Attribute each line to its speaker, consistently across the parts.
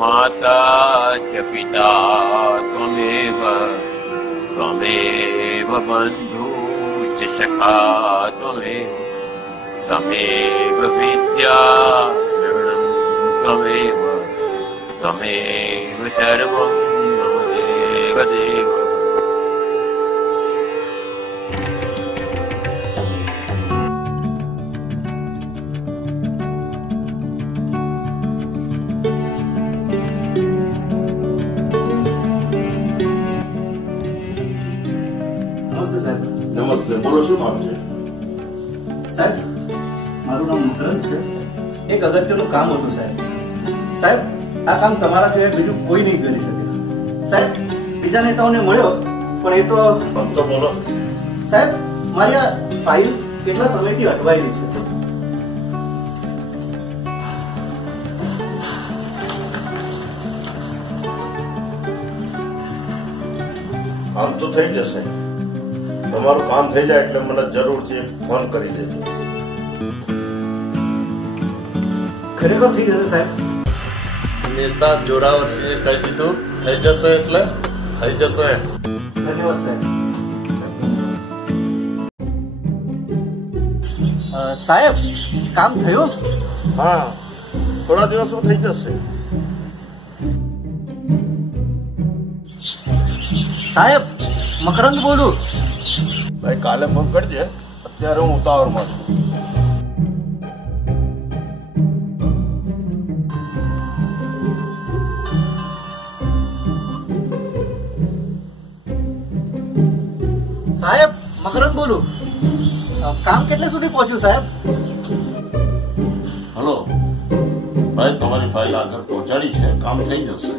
Speaker 1: माता च पिता त्वमेव त्वमेव बन्धु च सखा त्वमेव। त्वमेव विद्या ऋणं त्वमेव त्वमेव सर्वं मम देवदेव
Speaker 2: મારું છે. એક અગત્યનું કામ હતું સાહેબ. સાહેબ આ કામ તમારા સિવાય બીજું કોઈ નહીં કરી શકે. સાહેબ બીજા નેતાઓને મળ્યો પણ એ તો
Speaker 3: ફક્ત બોલો.
Speaker 2: સાહેબ મારી આ ફાઇલ કેટલા સમયથી અટવાયેલી છે?
Speaker 3: કામ તો થઈ જશે. તમારું કામ થઈ જાય એટલે મને જરૂરથી ફોન કરી દેજો.
Speaker 2: ખરેખર થઈ જશે સાહેબ?
Speaker 4: નેતા જોરાવરસિંહે કહી દીધું થઈ જશે એટલે થઈ જશે.
Speaker 2: ધન્યવાદ સાહેબ. સાહેબ કામ થયું?
Speaker 3: હા થોડા દિવસમાં થઈ જશે.
Speaker 2: સાહેબ મકરંદ બોલું.
Speaker 3: ભાઈ કાલે ફોન કરજે અત્યારે હું ઉતાવળમાં છું.
Speaker 2: સાહેબ મકરંદ બોલું. અ, કામ કેટલે સુધી પહોંચ્યું સાહેબ?
Speaker 3: હલો. ભાઈ તમારી ફાઇલ આગળ પહોંચાડી છે કામ થઈ જશે.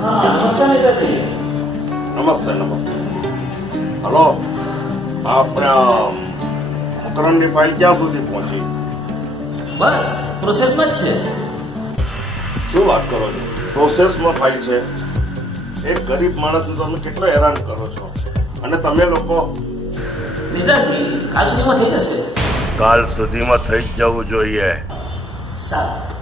Speaker 2: હા નમસ્કાર નેતાજી.
Speaker 3: નમસ્તે નમસ્તે. હલો. આપણે મકરણની ફાઇલ ક્યાં સુધી પહોંચી?
Speaker 2: બસ પ્રોસેસમાં જ છે.
Speaker 3: શું વાત કરો છો? પ્રોસેસમાં ફાઇલ છે. એક ગરીબ માણસને તમે કેટલો હેરાન કરો છો? અને તમે લોકો?
Speaker 2: કાલ સુધીમાં થઈ જશે.
Speaker 3: કાલ સુધીમાં થઈ જ જવું જોઈએ.
Speaker 2: સારું.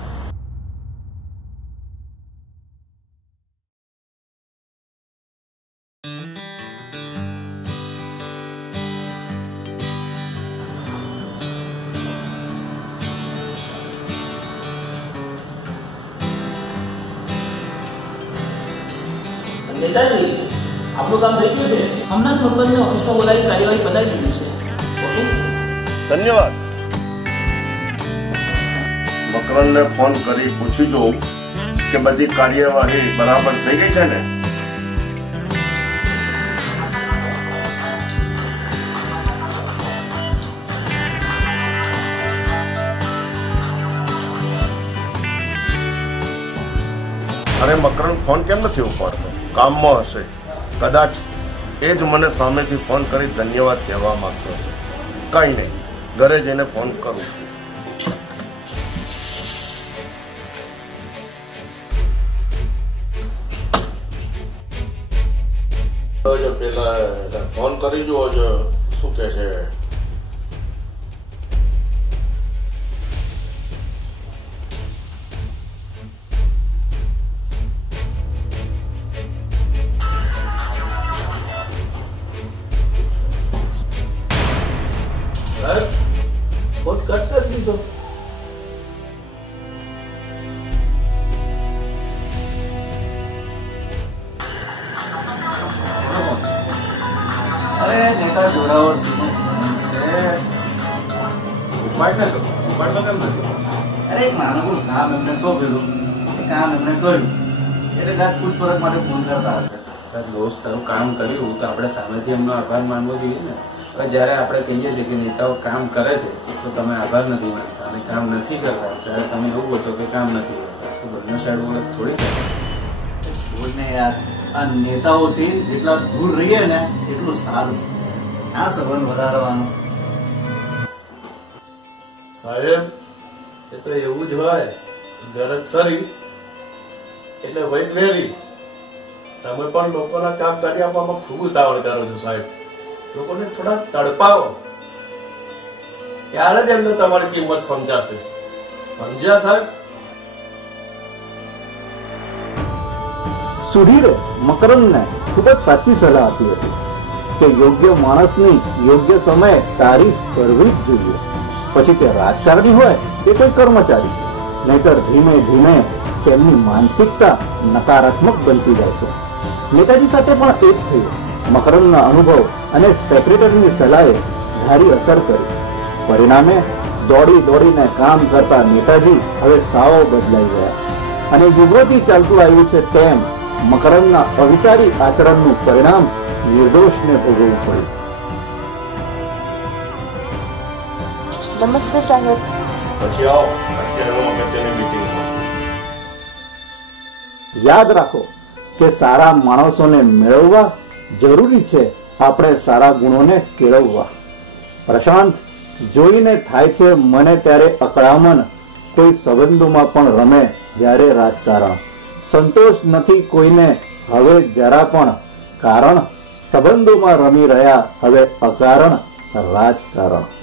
Speaker 5: નેતાજી આપણું કામ થઈ ગયું છે. હમણાં જ મકબરને ઓફિસમાં બોલાવી કાર્યવાહી પતાવી દીધી છે. ઓકે?
Speaker 3: ધન્યવાદ. મકરણને ફોન કરી પૂછી જોઉં કે બધી કાર્યવાહી બરાબર થઈ ગઈ છે ને? અરે મકરણ ફોન કેમ નથી ઉપાડતો? કામમાં હશે. કદાચ એ જ મને સામેથી ફોન કરી ધન્યવાદ કહેવા માંગતો હશે. કઈ નહીં. ઘરે જઈને ફોન કરું છું. પેલા ફોન કરી જુઓ જો શું કે છે.
Speaker 2: નેતા જોડાવર છે. અરે એક નાનકડું કામ એમને સોંપેલું. એ કામ એમને કર્યું. એટલે કદાચ પૂછપરછ માટે ફોન કરતા હશે.
Speaker 6: તાર દોસ્ત તારું કામ કર્યું તો આપણે સામેથી એમનો આભાર માનવો જોઈએ ને. હવે જ્યારે આપણે કહીએ છીએ કે નેતાઓ કામ કરે છે તો તમે આભાર નથી માનતા. અને કામ નથી કરતા ત્યારે તમે એવું છો કે કામ નથી કરતા. તો બંને સાઈડ ઓળખ થાય
Speaker 2: છોડને યાર આ નેતાઓથી જેટલા દૂર રહીએ ને એટલું સારું. આ સંબંધ વધારવાનો.
Speaker 4: સાહેબ એ તો એવું જ હોય ગરજ સરી એટલે વેઇટ વેરી. તમે પણ લોકોના કામ કરી આપવામાં ખૂબ ઉતાવળ કરો છો સાહેબ. લોકોને થોડા તડપાવો. ત્યારે જ એમને તમારી કિંમત સમજાશે. સમજ્યા સાહેબ?
Speaker 2: સુધીરે મકરંદને ખૂબ જ સાચી સલાહ આપી હતી. કે યોગ્ય માણસની યોગ્ય સમયે તારીફ કરવી જ જોઈએ. પછી તે રાજકારણી હોય કે કોઈ કર્મચારી, નહીતર ધીમે ધીમે તેમની માનસિકતા નકારાત્મક બનતી જાય છે. નેતાજી સાથે પણ એ જ થયું. મકરંદના અનુભવ અને સેક્રેટરીની સલાહે ધારી અસર કરી. પરિણામે દોડી દોડીને કામ કરતા નેતાજી હવે સાવ બદલાઈ ગયા. અને યુગોથી ચાલતું આવ્યું છે તેમ મકરંદના અવિચારી આચરણનું પરિણામ નિર્દોષને ભોગવવું પડ્યું
Speaker 7: નમસ્તે સાહેબ
Speaker 3: પછી આવો અત્યારે અગત્યની મીટિંગમાં
Speaker 2: યાદ રાખો કે સારા માણસોને મેળવવા જરૂરી છે આપણે સારા ગુણોને કેળવવા. પ્રશાંત જોઈને થાય છે મને ત્યારે અકળામણ. કોઈ સંબંધોમાં પણ રમે જ્યારે રાજકારણ. સંતોષ નથી કોઈને હવે જરા પણ. કારણ સંબંધોમાં રમી રહ્યા હવે અકારણ રાજકારણ